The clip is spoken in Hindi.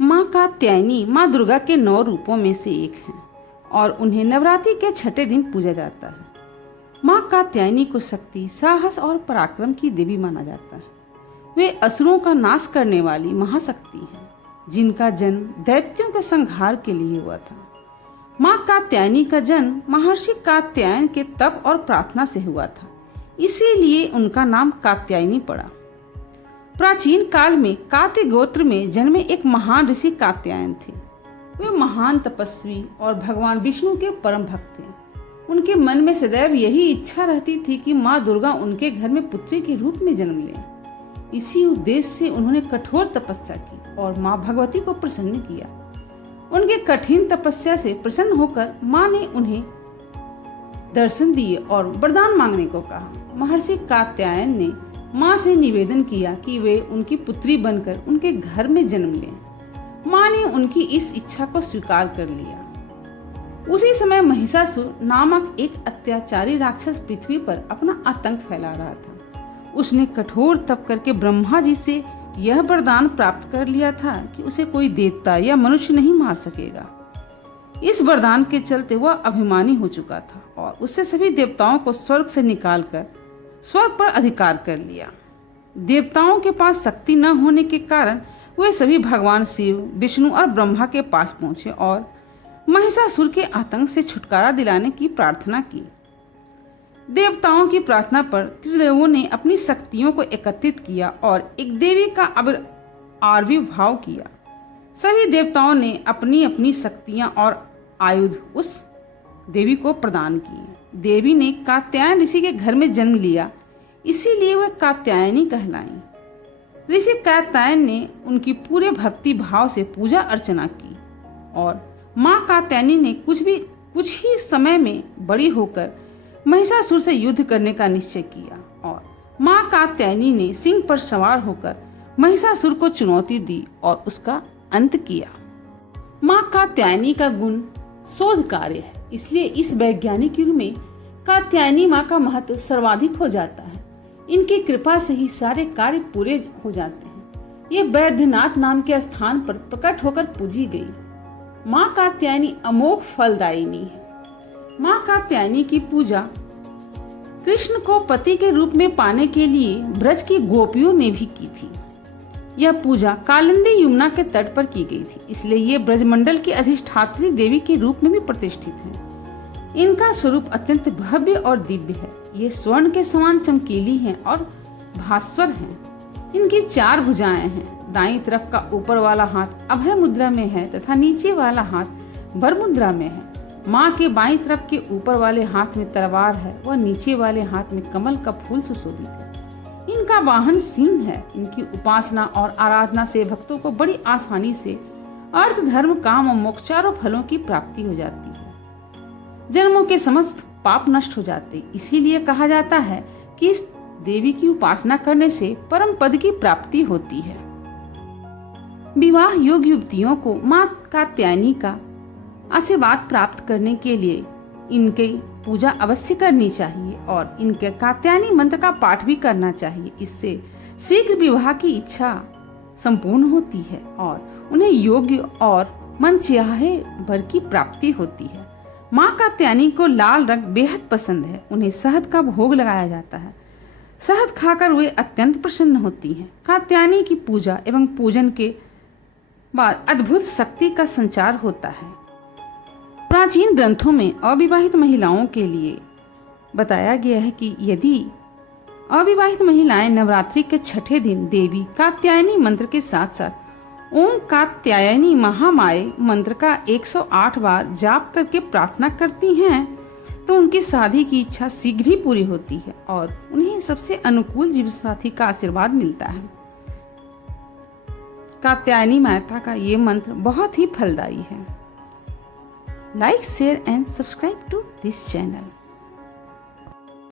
माँ कात्यायनी माँ दुर्गा के 9 रूपों में से एक हैं और उन्हें नवरात्रि के छठे दिन पूजा जाता है। माँ कात्यायनी को शक्ति, साहस और पराक्रम की देवी माना जाता है। वे असुरों का नाश करने वाली महाशक्ति हैं, जिनका जन्म दैत्यों के संहार के लिए हुआ था। माँ कात्यायनी का जन्म महर्षि कात्यायन के तप और प्रार्थना से हुआ था, इसीलिए उनका नाम कात्यायनी पड़ा। प्राचीन काल में कात्य गोत्र में जन्मे एक महान ऋषि कात्यायन थे। वे महान तपस्वी और भगवान विष्णु के परम भक्त थे। उनके मन में सदैव यही इच्छा रहती थी कि माँ दुर्गा उनके घर में पुत्री के रूप में जन्म लें। इसी उद्देश्य से उन्होंने कठोर तपस्या की और माँ भगवती को प्रसन्न किया। उनके कठिन तपस्या से प्रसन्न होकर माँ ने उन्हें दर्शन दिए और वरदान मांगने को कहा। महर्षि कात्यायन ने माँ से निवेदन किया कि वे उनकी पुत्री बनकर उनके घर में जन्म लें। माँ ने उनकी इस इच्छा को स्वीकार कर लिया। उसी समय महिषासुर नामक एक अत्याचारी राक्षस पृथ्वी पर अपना आतंक फैला रहा था। उसने कठोर तप करके ब्रह्मा जी से यह वरदान प्राप्त कर लिया था कि उसे कोई देवता या मनुष्य नहीं मार सकेगा। इस वरदान के चलते वह अभिमानी हो चुका था और उससे सभी देवताओं को स्वर्ग से निकालकर स्वर्ग पर अधिकार कर लिया। देवताओं के पास शक्ति न होने के कारण वे सभी भगवान शिव, विष्णु और ब्रह्मा के पास पहुंचे और महिषासुर के आतंक से छुटकारा दिलाने की प्रार्थना की। देवताओं की प्रार्थना पर त्रिदेवों ने अपनी शक्तियों को एकत्रित किया और एक देवी का आविर्भाव किया। सभी देवताओं ने अपनी अपनी शक्तियां और आयुध उस देवी को प्रदान किए। देवी ने कात्यायन ऋषि के घर में जन्म लिया, इसीलिए वह कात्यायनी कहलाई। ऋषि कात्यायन ने उनकी पूरे भक्ति भाव से पूजा अर्चना की और माँ कात्यायनी ने कुछ ही समय में बड़ी होकर महिषासुर से युद्ध करने का निश्चय किया और माँ कात्यायनी ने सिंह पर सवार होकर महिषासुर को चुनौती दी और उसका अंत किया। माँ कात्यायनी का गुण शोध कार्य है, इसलिए इस वैज्ञानिक युग में कात्यायनी माँ का महत्व सर्वाधिक हो जाता है। इनकी कृपा से ही सारे कार्य पूरे हो जाते हैं। ये वैद्यनाथ नाम के स्थान पर प्रकट होकर पूजी गई। माँ कात्यायनी अमोघ फलदायिनी है। माँ कात्यायनी की पूजा कृष्ण को पति के रूप में पाने के लिए ब्रज की गोपियों ने भी की थी। यह पूजा कालिंदी यमुना के तट पर की गई थी, इसलिए ये ब्रजमंडल की अधिष्ठात्री देवी के रूप में भी प्रतिष्ठित है। इनका स्वरूप अत्यंत भव्य और दिव्य है। ये स्वर्ण के समान चमकीली हैं और भास्वर हैं। इनकी 4 भुजाएं हैं। दाईं तरफ का ऊपर वाला हाथ अभय मुद्रा में है तथा नीचे वाला हाथ वर मुद्रा में है। माँ के बाईं तरफ के ऊपर वाले हाथ में तलवार है, वह नीचे वाले हाथ में कमल का फूल सुशोभित है। इनका वाहन सिंह है। इनकी उपासना और आराधना से भक्तों को बड़ी आसानी से अर्थ, धर्म, काम और मोक्ष चारों फलों की प्राप्ति हो जाती है। जन्मों के समस्त पाप नष्ट हो जाते। इसीलिए कहा जाता है कि इस देवी की उपासना करने से परम पद की प्राप्ति होती है। विवाह योग्य युवतियों को माँ कात्यायनी का आशीर्वाद प्राप्त करने के लिए इनकी पूजा अवश्य करनी चाहिए और इनके कात्यायनी मंत्र का पाठ भी करना चाहिए। इससे शीघ्र विवाह की इच्छा संपूर्ण होती है और उन्हें योग्य और मनचाहे वर की प्राप्ति होती है। माँ कात्यायनी को लाल रंग बेहद पसंद है। उन्हें शहद का भोग लगाया जाता है। शहद खाकर वे अत्यंत प्रसन्न होती हैं। कात्यायनी की पूजा एवं पूजन के बाद अद्भुत शक्ति का संचार होता है। प्राचीन ग्रंथों में अविवाहित महिलाओं के लिए बताया गया है कि यदि अविवाहित महिलाएं नवरात्रि के छठे दिन देवी कात्यायनी मंत्र के साथ साथ ओम कात्यायनी महामाये मंत्र का 108 बार जाप करके प्रार्थना करती हैं तो उनकी शादी की इच्छा शीघ्र ही पूरी होती है और उन्हें सबसे अनुकूल जीवन साथी का आशीर्वाद मिलता है। कात्यायनी माता का ये मंत्र बहुत ही फलदायी है। Like, share and subscribe to this channel.